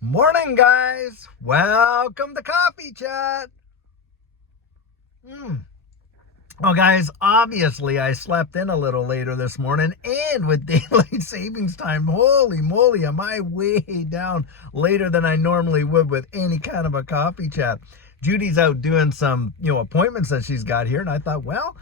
Morning, guys. Welcome to Coffee Chat. Well, guys, obviously I slept in a little later this morning, and with daylight savings time, holy moly, am I way down later than I normally would with any kind of a coffee chat. Judy's out doing some, appointments that she's got here, and I thought, well,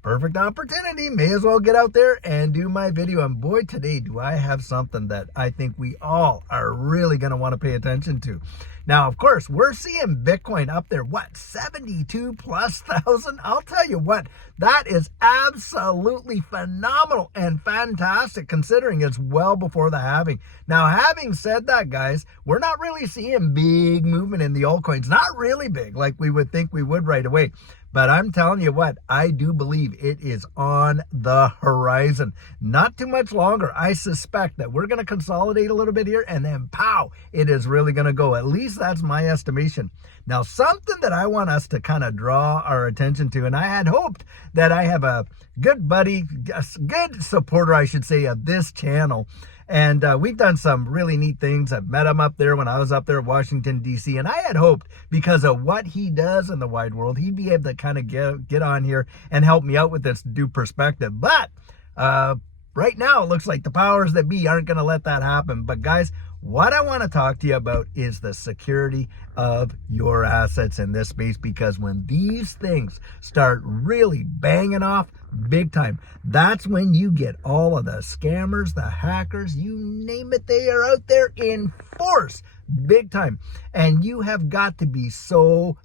perfect opportunity. May as well get out there and do my video. And boy, today do I have something that I think we all are really going to want to pay attention to. Now, of course, we're seeing Bitcoin up there, 72 plus thousand? I'll tell you what, that is absolutely phenomenal and fantastic considering it's well before the halving. Now, having said that, guys, we're not really seeing big movement in the altcoins. Not really big like we would think we would right away. But I'm telling you what, I do believe it is on the horizon. Not too much longer. I suspect that we're going to consolidate a little bit here and then pow, it is really going to go. At least that's my estimation. Now, something that I want us to kind of draw our attention to, and I had hoped that I have a good buddy, a good supporter, I should say, of this channel. And we've done some really neat things. I've met him up there when I was up there in Washington, D.C. And I had hoped because of what he does in the wide world, he'd be able to kind of get on here and help me out with this due perspective. But right now, it looks like the powers that be aren't going to let that happen. But guys, what I want to talk to you about is the security of your assets in this space, because when these things start really banging off big time, that's when you get all of the scammers, the hackers, you name it, they are out there in force big time. And you have got to be so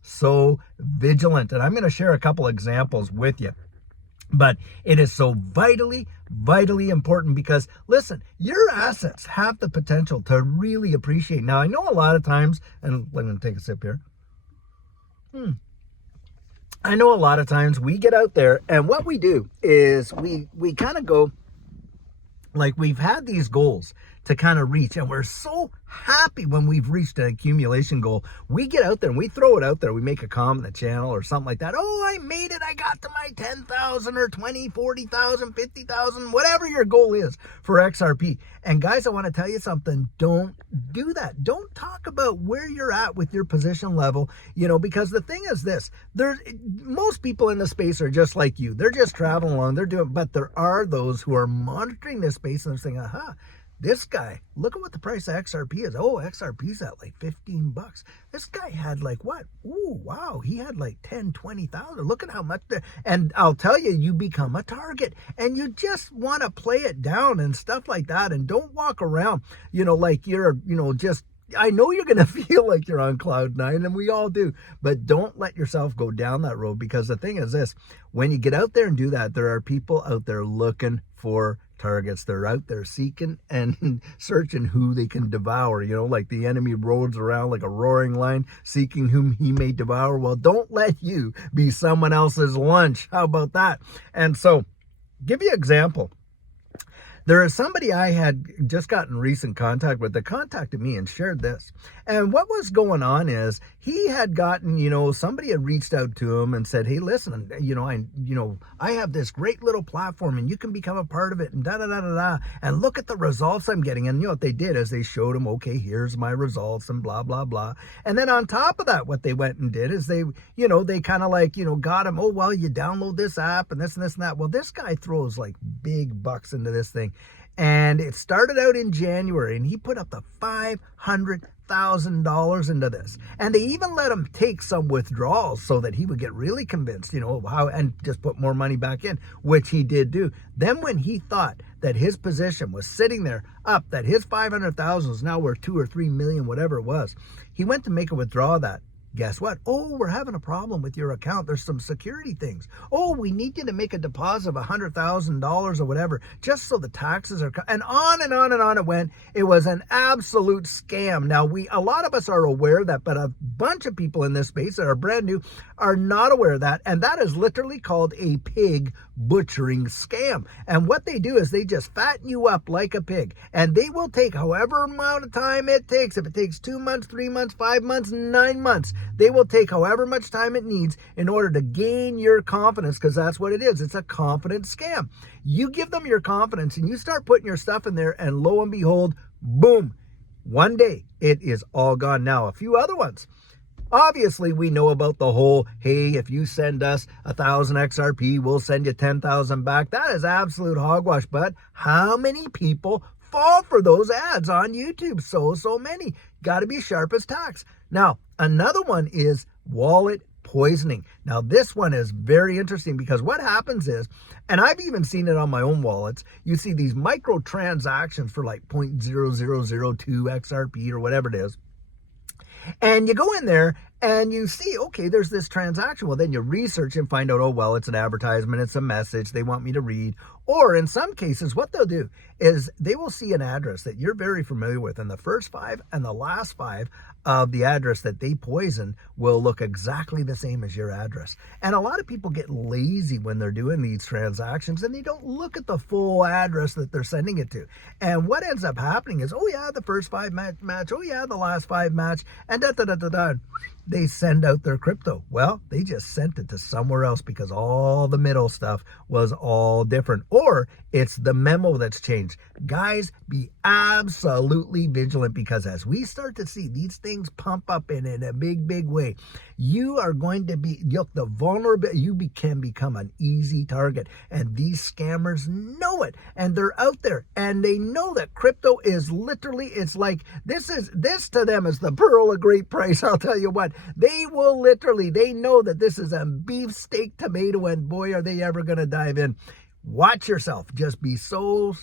vigilant. And I'm going to share a couple examples with you. But it is so vitally important because, listen, your assets have the potential to really appreciate. Now, I know a lot of times, and I'm going to take a sip here. I know a lot of times we get out there and what we do is we kind of go, like we've had these goals to kind of reach, and we're so happy when we've reached an accumulation goal. We get out there and we throw it out there. We make a comment in the channel or something like that. Oh, I made it. I got to my 10,000 or 20, 40,000, 50,000, whatever your goal is for XRP. And guys, I want to tell you something. Don't do that. Don't talk about where you're at with your position level, because the thing is this, most people in the space are just like you. They're just traveling along. But there are those who are monitoring this space and they're saying, aha, this guy, look at what the price of XRP is. Oh, XRP's at like 15 bucks. This guy had like what? Ooh, wow. He had like 10, 20,000. Look at how much and I'll tell you, you become a target and you just want to play it down and stuff like that. And don't walk around, like you're, just, I know you're going to feel like you're on cloud nine, and we all do, but don't let yourself go down that road, because the thing is this, when you get out there and do that, there are people out there looking for targets. They're out there seeking and searching who they can devour, like the enemy roams around like a roaring lion seeking whom he may devour. Well, don't let you be someone else's lunch. How about that? And so, give you an example. There is somebody I had just gotten recent contact with that contacted me and shared this. And what was going on is he had gotten, somebody had reached out to him and said, hey, listen, I have this great little platform and you can become a part of it and da-da-da-da-da. And look at the results I'm getting. And what they did is they showed him, okay, here's my results and blah, blah, blah. And then on top of that, what they went and did is they kind of like, got him, oh, well, you download this app and this and this and that. Well, this guy throws like big bucks into this thing. And it started out in January, and he put up the $500,000 into this. And they even let him take some withdrawals so that he would get really convinced, and just put more money back in, which he did do. Then when he thought that his position was sitting there up, that his 500,000 is now worth 2 or 3 million, whatever it was, he went to make a withdrawal of that. Guess what? Oh, we're having a problem with your account. There's some security things. Oh, we need you to make a deposit of $100,000 or whatever, just so the taxes are, and on and on and on it went. It was an absolute scam. Now, a lot of us are aware of that, but a bunch of people in this space that are brand new are not aware of that. And that is literally called a pig butchering scam. And what they do is they just fatten you up like a pig, and they will take however amount of time it takes. If it takes 2 months, 3 months, 5 months, 9 months, they will take however much time it needs in order to gain your confidence, because that's what it is. It's a confidence scam. You give them your confidence and you start putting your stuff in there, and lo and behold, boom, One day, it is all gone. Now, a few other ones. Obviously, we know about the whole, hey, if you send us 1,000 XRP, we'll send you 10,000 back. That is absolute hogwash. But how many people fall for those ads on YouTube? So many. Got to be sharp as tacks. Now, another one is wallet poisoning. Now, this one is very interesting because what happens is, and I've even seen it on my own wallets, you see these micro transactions for like 0.0002 XRP or whatever it is. And you go in there and you see, okay, there's this transaction. Well, then you research and find out, oh, well, it's an advertisement. It's a message they want me to read. Or in some cases, what they'll do is they will see an address that you're very familiar with. And the first 5 and the last 5 of the address that they poison will look exactly the same as your address. And a lot of people get lazy when they're doing these transactions and they don't look at the full address that they're sending it to. And what ends up happening is, oh yeah, the first 5 match. Oh yeah, the last 5 match. And they send out their crypto. Well, they just sent it to somewhere else because all the middle stuff was all different. Or it's the memo that's changed. Guys, be absolutely vigilant because as we start to see these things pump up in a big way, you are going to be, the vulnerable, you can become an easy target. And these scammers know it. And they're out there. And they know that crypto is literally, it's like, this to them is the pearl of great price. I'll tell you what, they will literally, they know that this is a beefsteak tomato and boy, are they ever going to dive in. Watch yourself. Just be so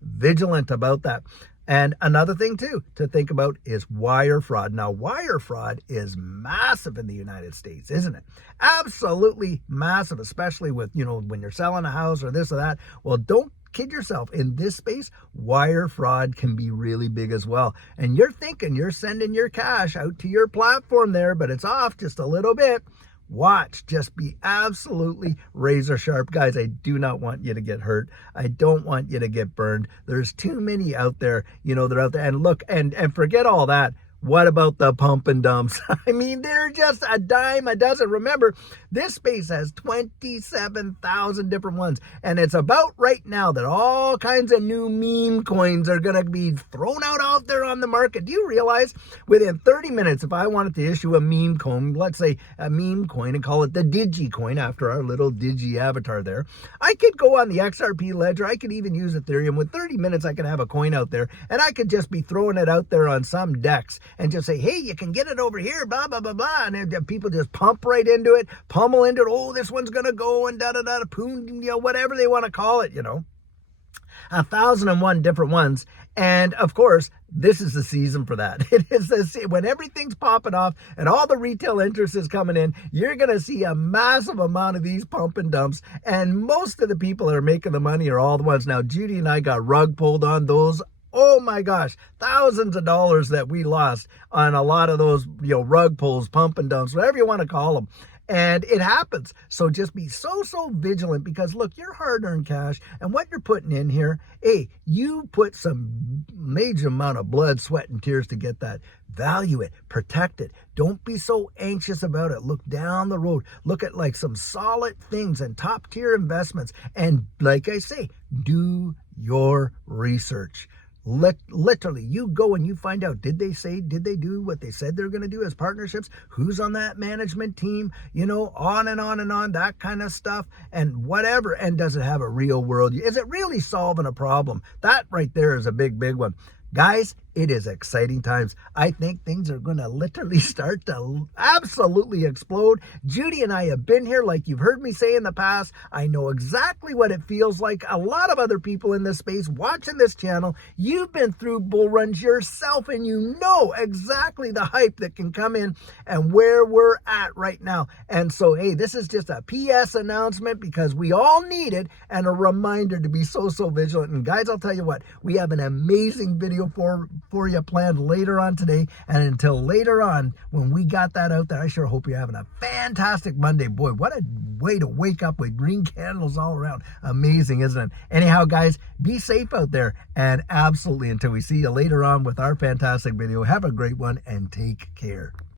vigilant about that. And another thing too to think about is wire fraud. Now, wire fraud is massive in the United States, isn't it? Absolutely massive, especially with, when you're selling a house or this or that. Well, don't kid yourself. In this space, wire fraud can be really big as well. And you're thinking you're sending your cash out to your platform there, but it's off just a little bit. Watch, just be absolutely razor sharp. Guys, I do not want you to get hurt. I don't want you to get burned. There's too many out there, they're out there. And look, and forget all that. What about the pump and dumps? I mean, they're just a dime a dozen. Remember, this space has 27,000 different ones. And it's about right now that all kinds of new meme coins are going to be thrown out there on the market. Do you realize within 30 minutes, if I wanted to issue a meme coin, let's say a meme coin and call it the Digi coin after our little Digi avatar there, I could go on the XRP ledger. I could even use Ethereum. With 30 minutes, I could have a coin out there and I could just be throwing it out there on some DEX and just say, hey, you can get it over here, blah, blah, blah, blah. And people just pump right into it, pummel into it. Oh, this one's going to go and da-da-da, poon, whatever they want to call it, 1,001 different ones. And of course, this is the season for that. It is when everything's popping off and all the retail interest is coming in, you're going to see a massive amount of these pump and dumps. And most of the people that are making the money are all the ones. Now, Judy and I got rug pulled on those. Oh my gosh, thousands of dollars that we lost on a lot of those, rug pulls, pump and dumps, whatever you want to call them. And it happens. So just be so vigilant because look, your hard-earned cash and what you're putting in here, hey, you put some major amount of blood, sweat, and tears to get that. Value it, protect it. Don't be so anxious about it. Look down the road. Look at like some solid things and top tier investments. And like I say, do your research. Literally, you go and you find out, did they do what they said they're going to do as partnerships? Who's on that management team? On and on, that kind of stuff and whatever. And does it have a real world? Is it really solving a problem? That right there is a big one. Guys, it is exciting times. I think things are going to literally start to absolutely explode. Judy and I have been here, like you've heard me say in the past. I know exactly what it feels like. A lot of other people in this space watching this channel, you've been through bull runs yourself and you know exactly the hype that can come in and where we're at right now. And so, hey, this is just a PS announcement because we all need it and a reminder to be so vigilant. And guys, I'll tell you what, we have an amazing video for you planned later on today. And until later on, when we got that out there, I sure hope you're having a fantastic Monday. Boy, what a way to wake up with green candles all around. Amazing, isn't it? Anyhow, guys, be safe out there. And absolutely, until we see you later on with our fantastic video, have a great one and take care.